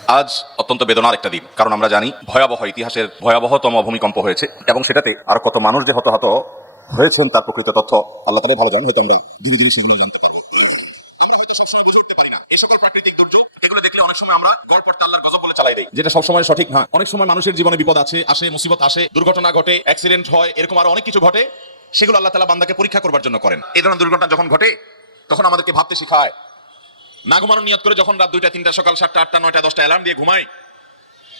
আজ অত্যন্ত বেদনার একটা দিন, কারণ আমরা জানি ভয়াবহ ইতিহাসের ভয়াবহতম ভূমিকম্প হয়েছে এবং সেটাতে আর কত মানুষ যে হতাহত হয়েছেন তার প্রকৃত তথ্য আল্লাহ তালা ভালো জানেন, হয়তো আমরা ধীরে ধীরে সেগুলো জানতে পারব। যেটা সবসময় সঠিক না অনেক সময় মানুষের জীবনে বিপদ আছে, আসে, মুসিবত আসে, দুর্ঘটনা ঘটে অ্যাক্সিডেন্ট হয়, এরকম আরও অনেক কিছু ঘটে, সেগুলো আল্লাহ তালা বান্দাকে পরীক্ষা করবার জন্য করেন। এই ধরনের দুর্ঘটনা যখন ঘটে, তখন আমাদেরকে ভাবতে শেখায় না ঘুমানোর নিয়ত করে যখন রাত দুইটা, তিনটা, সকাল সাতটা, আটটা, নয়টা, দশটা অ্যালার্ম দিয়ে ঘুমাই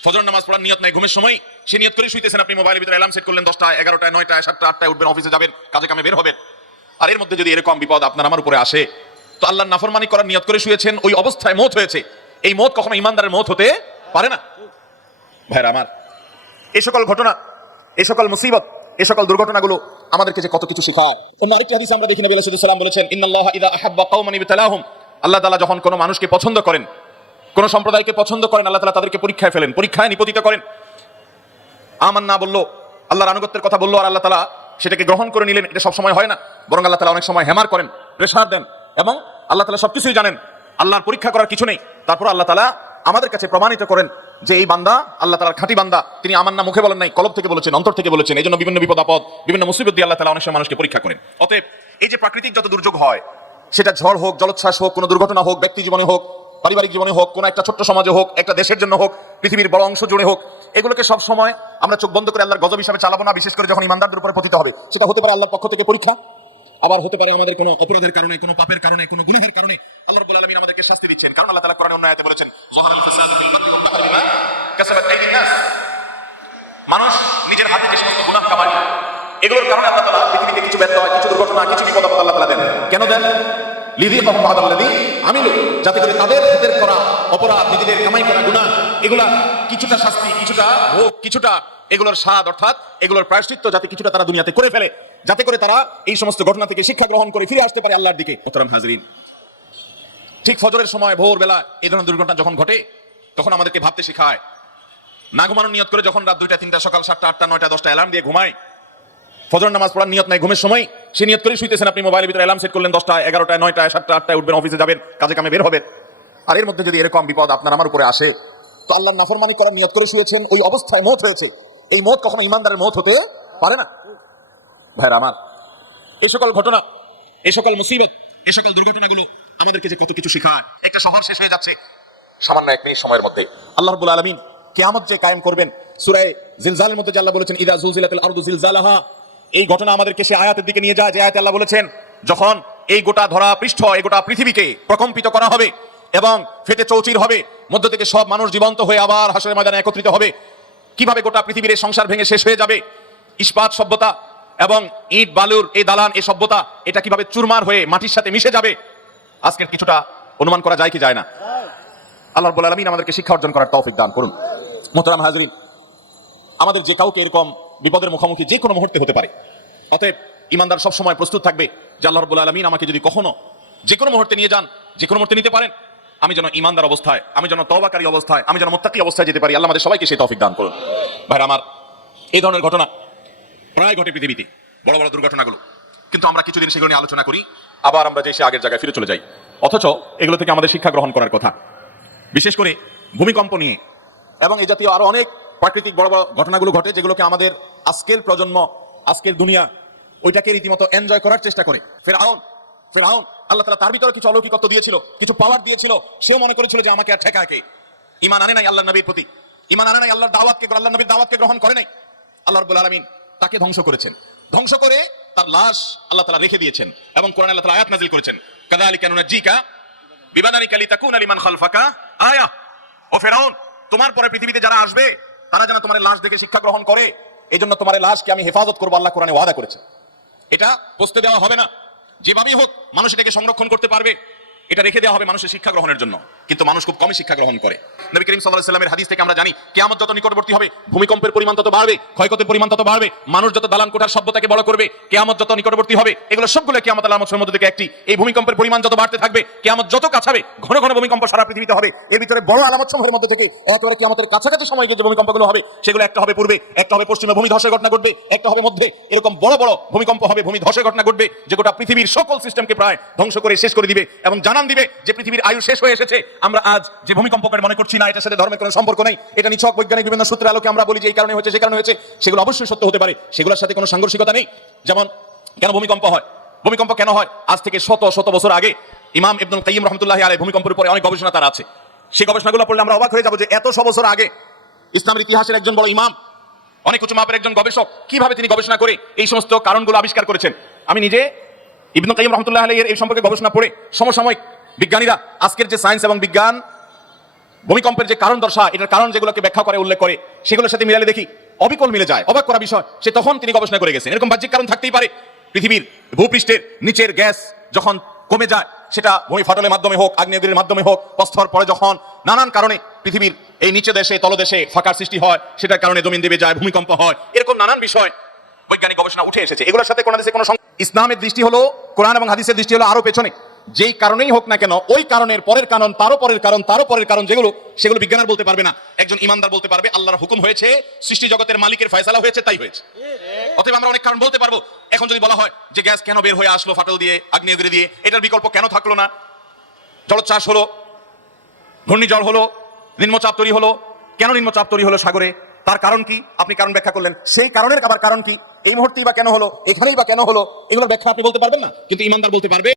ফজর নামাজ পড়ার নিয়ত নাই, ঘুমের সময় সে নিয়ত করে শুইতেছেন আপনি মোবাইলের ভিতরে অ্যালার্ম সেট করলেন দশটা এগারোটায় নয়টায় সাতটা, আটটায় উঠবেন অফিসে যাবেন, কাজে কামে বের হবেন। আর এর মধ্যে যদি এরকম বিপদ আপনার আমার উপরে আসে, তো আল্লাহ নাফরমানি করার নিয়ত করে শুয়েছেন, ওই অবস্থায় মত হয়েছে। এই মত কখনো ইমানদারের মত হতে পারে না। ভাইরা আমার এই সকল ঘটনা এই সকল মুসিবত এই সকল দুর্ঘটনাগুলো আমাদেরকে যে কত কিছু শেখায়। অন্য আরেকটি হাদিসে আমরা দেখি, নবী আলাইহিস সালাম বলেছেন, ইন্নাল্লাহ ইদা আহাব্বা কওমান ইবতালাহুম। আল্লাহ তাআলা যখন কোনো মানুষকে পছন্দ করেন, কোন সম্প্রদায়কে পছন্দ করেন, আল্লাহ তাআলা তাদেরকে পরীক্ষায় ফেলেন, পরীক্ষায় নিপতিত করেন। আমান না বলল, আল্লাহর আনুগত্যের কথা বলল আর আল্লাহ তাআলা সেটাকে গ্রহণ করে নিলেন। এটা সবসময় হয় না, বরং আল্লাহ তাআলা অনেক সময় হেমার করেন, প্রেসার দেন এবং আল্লাহ তাআলা সবকিছুই জানেন। আল্লাহর পরীক্ষা করার কিছু নেই। তারপর আল্লাহ তালা আমাদের কাছে প্রমাণিত করেন যে এই বান্দা, আল্লাহ তালার খাঁটি বান্দা, তিনি আমার না মুখে বলেন নাই, কলব থেকে বলেছেন, অন্তর থেকে বলেছেন এই জন্য বিভিন্ন বিপদ আপদ বিভিন্ন মুসিবত দিয়ে আল্লাহ তাআলা অনেক সময় মানুষকে পরীক্ষা করেন। অতএব এই যে প্রাকৃতিক যত দুর্যোগ হয় সেটা ঝড় হোক, জলোচ্ছ্বাস হোক, কোনো দুর্ঘটনা হোক, ব্যক্তি জীবনে হোক, পারিবারিক জীবনে হোক, কোনো একটা ছোট্ট সমাজে হোক, একটা দেশের জন্য হোক, পৃথিবীর বড় অংশ জুড়ে হোক, এগুলোকে সব সময় আমরা চোখ বন্ধ করে আল্লাহর গজব হিসাবে চালাবো না, বিশেষ করে যখন ইমানদারদের উপরে পতিত হবে। সেটা হতে পারে আল্লাহর পক্ষ থেকে পরীক্ষা, আবার হতে পারে আমাদের কোনো অপরাধের কারণে, কোনো পাপের কারণে, কোনো গুনাহের কারণে আল্লাহ রাব্বুল আলামিন আমাদেরকে শাস্তি দিচ্ছেন। কারণ আল্লাহ তাআলা কোরআনে অন্য বলেছেন মানুষ নিজের হাতে যে সমস্ত গুনাহ কামাই এগুলোর কারণে আল্লাহ তাআলা পৃথিবীতে কিছু ব্যর্থ হয়, কিছু দুর্ঘটনা, কিছু বিপদ আল্লাহ তাআলা দেন। কেন দেন? লিদি কহমাদাল্লাদি আমিলু। যাতে করে তাদের হাতের করা অপরাধ, নিজেদের কামাই করা গুনাহ, এগুলা কিছুটা শাস্তি, কিছুটা ভোগ, কিছুটা এগুলোর স্বাদ, অর্থাৎ এগুলোর প্রায়শ্চিত্ত যাতে কিছুটা তারা দুনিয়াতে করে ফেলে, যাতে করে তারা এই সমস্ত ঘটনা থেকে শিক্ষা গ্রহণ করে ফিরে আসতে পারে আল্লাহর দিকে। মোহতারাম হাজরিন, ঠিক ফজরের সময়, ভোরবেলা এই ধরনের দুর্ঘটনা যখন ঘটে, তখন আমাদেরকে ভাবতে শেখায়। না ঘুমানোর নিয়ত করে যখন রাত দুইটা, তিনটা, সকাল সাতটা, আটটা, নয়টা, দশটা অ্যালার্ম দিয়ে ঘুমাই ফজর নামাজ পড়ার নিয়ত নাই, ঘুমের সময় সে নিয়ত করে শুইতেছেন। আপনি মোবাইলের ভিতরে অ্যালার্ম সেট করলেন দশটা এগারোটায়, নয়টায়, সাতটা, আটটায় উঠবেন অফিসে যাবেন, কাজে কামে বের হবেন। আর এর মধ্যে যদি এরকম বিপদ আপনার আমার উপরে আসে, তো আল্লাহ নাফরমানি করার নিয়ত করে শুয়েছেন, ওই অবস্থায় মত হয়েছে। এই মত কখনো ইমানদারের মত হতে পারে না। ভাইরা আমার এই সকল ঘটনা এই সকল মুসিবত এই সকল দুর্ঘটনাগুলো আমাদেরকে যে কত কিছু শেখায়, একটা শহর শেষ হয়ে যাচ্ছে। সামান্য এক মিনিট সময়ের মধ্যে আল্লাহ রাব্বুল আলামিন কিয়ামত যে কায়েম করবেন সূরা জিলজালের মধ্যে আল্লাহ বলেছেন, ইদা জুলজিলাতিল আরদু জিলজালাহা এই ঘটনা আমাদেরকে সে আয়াতের দিকে নিয়ে যায়, যে আয়াতে আল্লাহ বলেছেন, যখন এই গোটা ধরা পৃষ্ঠ, এই গোটা পৃথিবীকে প্রকম্পিত করা হবে এবং ফেটে চৌচির হবে, মধ্য থেকে সব মানুষ জীবন্ত হয়ে আবার হাসরের ময়দানে একত্রিত হবে, কীভাবে গোটা পৃথিবীর এই সংসার ভেঙে শেষ হয়ে যাবে? ইস্পাত সভ্যতা এবং ইট, বালুর, এই দালান, এই সভ্যতা, এটা কীভাবে চুরমার হয়ে মাটির সাথে মিশে যাবে? আজকের কিছুটা অনুমান করা যায় কি যায় না? আল্লাহ রাব্বুল আলামিন আমাদেরকে শিক্ষা অর্জন করার তৌফিক দান করুন। মোহতারাম হাজরিন, আমাদের যে কাউকে এরকম বিপদের মুখোমুখি যে কোনো মুহূর্তে হতে পারে। অতএব ইমানদার সব সময় প্রস্তুত থাকবে যে আল্লাহ রাব্বুল আলামিন আমাকে যদি কখনো যে কোনো মুহূর্তে নিয়ে যান, যে কোনো মুহূর্তে নিতে পারেন, আমি যেন ইমানদার অবস্থায়, আমি যেন তওবাকারী অবস্থায়, আমি যেন মুত্তাকি অবস্থায় যেতে পারি, আল্লাহ আমাদের সবাইকে সেই তৌফিক দান করুন। ভাইরা, আমার এই ধরনের ঘটনা প্রায় ঘটে পৃথিবীতে, বড় বড় দুর্ঘটনাগুলো। কিন্তু আমরা কিছুদিন সেগুলো নিয়ে আলোচনা করি, আবার আমরা যে সে আগের জায়গায় ফিরে চলে যাই। অথচ এগুলো থেকে আমাদের শিক্ষা গ্রহণ করার কথা। বিশেষ করে ভূমিকম্প নিয়ে এবং এই জাতীয় আরও অনেক প্রাকৃতিক বড় বড় ঘটনাগুলো ঘটে যেগুলোকে আমাদের আজকের প্রজন্ম, আজকের দুনিয়া ওইটাকে রীতিমতো এনজয় করার চেষ্টা করে। ফের আউন ফের আউন আল্লাহ তালা তার ভিতরে কিছু অলৌকিকত্ব দিয়েছিল, কিছু পাওয়ার দিয়েছিল, সেও মনে করেছিল যে আমাকে আর ঠেকায় কে? ইমান আনে নাই আল্লাহ নবীর প্রতি। ইমান আনে নাই আল্লাহর দাওয়াতকে আল্লাহ নবীর দাওয়াতকে গ্রহণ করে নাই। আল্লাহ রব্বুল আলামিন তাকে ধ্বংস করেছেন। ধ্বংস করে তার লাশ আল্লাহ তালা রেখে দিয়েছেন এবং কোরআন আল্লাহ তালা আয়াত নাজিল করেছেন। কাদালিকা নুনাজ্জিকা বিবাদানিকা লিতাকুনা লিমান খালফাকা। আয়া, ও ফেরাউন, তোমার পরে পৃথিবীতে যারা আসবে তারা যেন তোমার লাশ দেখে শিক্ষা গ্রহণ করে এই জন্য তোমার লাশকে আমি হেফাজত করব, আল্লাহ কোরআনে ওয়াদা করেছে এটা পোস্তে দেওয়া হবে না। যেভাবেই হোক, মানুষ এটাকে সংরক্ষণ করতে পারবে। এটা রেখে দেওয়া হবে মানুষের শিক্ষা গ্রহণের জন্য। কিন্তু মানুষ খুব কমই শিক্ষা গ্রহণ করে। নবী করিম সাল্লাহ সাল্লামের হাদিস থেকে আমরা জানি, কেয়ামত যত নিকটবর্তী হবে, ভূমিকম্পের পরিমাণ তত বাড়বে, ক্ষয়ক্ষতির পরিমাণ তত বাড়বে, মানুষ যত দালান কোঠার সভ্যতাকে বড় করবে, কেয়ামত যত নিকটবর্তী হবে, এগুলো সবগুলো কেয়ামত আলামতের মধ্যে থেকে একটি। এই ভূমিকম্পের পরিমাণ যত বাড়তে থাকবে, কেয়ামত যত কাছাবে ঘন ঘন ভূমিকম্প সারা পৃথিবীতে হবে। এর ভিতরে বড় আলামত সমূহের মধ্যে থেকে একেবারে কেয়ামতের কাছাকাছি সময় গিয়ে যে ভূমিকম্পগুলো হবে, সেগুলো একটা হবে পূর্বে, একটা হবে পশ্চিমে ভূমি ধসের ঘটনা ঘটবে, একটা হবে মধ্যে। এরকম বড় বড় ভূমিকম্প হবে, ভূমি ধসের ঘটনা ঘটবে, যে গোটা পৃথিবীর সকল সিস্টেমকে প্রায় ধ্বংস করে শেষ করে দিবে এবং জানান দিবে যে পৃথিবীর আয়ু শেষ হয়ে এসেছে। আমরা আজ যে ভূমিকম্পকে মনে করছি না, এটার সাথে ধর্মের কোনো সম্পর্ক নেই। এটা নিছক বৈজ্ঞানিক বিভিন্ন সূত্রের আলোকে আমরা বলি যে এই কারণে হয়েছে, সেই কারণে হয়েছে। সেগুলো অবশ্যই সত্য হতে পারে। সেগুলোর সাথে কোনো সাংঘর্ষিকতা নেই। যেমন, কেন ভূমিকম্প হয়? ভূমিকম্প কেন হয়? আজ থেকে শত শত বছর আগে ইমাম ইবনুল কাইয়িম রহমতুল্লাহ আলাই ভূমিকম্পের উপরে অনেক গবেষণা তার আছে। সেই গবেষণাগুলো পড়লে আমরা অবাক হয়ে যাব যে এত শ বছর আগে ইসলামের ইতিহাসের একজন বড় ইমাম, অনেক উঁচু মাপের একজন গবেষক, কীভাবে তিনি গবেষণা করে এই সমস্ত কারণগুলো আবিষ্কার করেছেন? আমি নিজে ইবনু কাইয়িম রহমতুল্লাহ আলাইহির এই সম্পর্কে গবেষণা পড়ে সমসাময়িক বিজ্ঞানীরা আজকের যে সায়েন্স এবং বিজ্ঞান, ভূমিকম্পের যে কারণ দর্শা এটার কারণ যেগুলোকে ব্যাখ্যা করে, উল্লেখ করে, সেগুলোর সাথে মিলালে দেখি অবিকল মিলে যায়, অবাক করা বিষয়। সে তখন তিনি গবেষণা করে গেছেন। এরকম বাহ্যিক কারণ থাকতেই পারে। পৃথিবীর ভূপৃষ্ঠের নিচের গ্যাস যখন কমে যায়, সেটা ভূমি ফাটলের মাধ্যমে হোক, আগ্নেয়গিরির মাধ্যমে হোক প্রস্তর পরে যখন নানান কারণে পৃথিবীর এই নিচে দেশে, তলদেশে ফাঁকার সৃষ্টি হয়, সেটার কারণে জমিন দেবে যায়, ভূমিকম্প হয়, এরকম নানান বিষয় বৈজ্ঞানিক গবেষণা উঠে এসেছে। এগুলোর সাথে কোনো দেশে কোনো ইসলামের দৃষ্টি হলো, কোরআন এবং হাদিসের দৃষ্টি হলো আরও পেছনে। যেই কারণেই হোক না কেন, ওই কারণের পরের কারণ, তারও পরের কারণ, তারও পরের কারণ যেগুলো, সেগুলো বিজ্ঞান আর বলতে পারবে না। একজন ইমানদার বলতে পারবে, আল্লাহর হুকুম হয়েছে, সৃষ্টি জগতের মালিকের ফয়সালা হয়েছে, তাই হয়েছে। অতএব আমরা অনেক কারণ বলতে পারব। এখন যদি বলা হয় যে গ্যাস কেন বের হয়ে আসলো ফাটল দিয়ে, আগ্নেয়গিরি দিয়ে, এটার বিকল্প কেন থাকল না? জলোচ্ছ্বাস হলো, ঘূর্ণিঝড় হলো, নিম্নচাপ তৈরি হলো, কেন নিম্নচাপ তৈরি হলো সাগরে? তার কারণ কি? আপনি কারণ ব্যাখ্যা করলেন। সেই কারণের আবার কারণ কি? এই মুহূর্তেই বা কেন হলো? এখানেই বা কেন হলো? এগুলোর ব্যাখ্যা আপনি বলতে পারবেন না? কিন্তু ইমানদার বলতে পারবে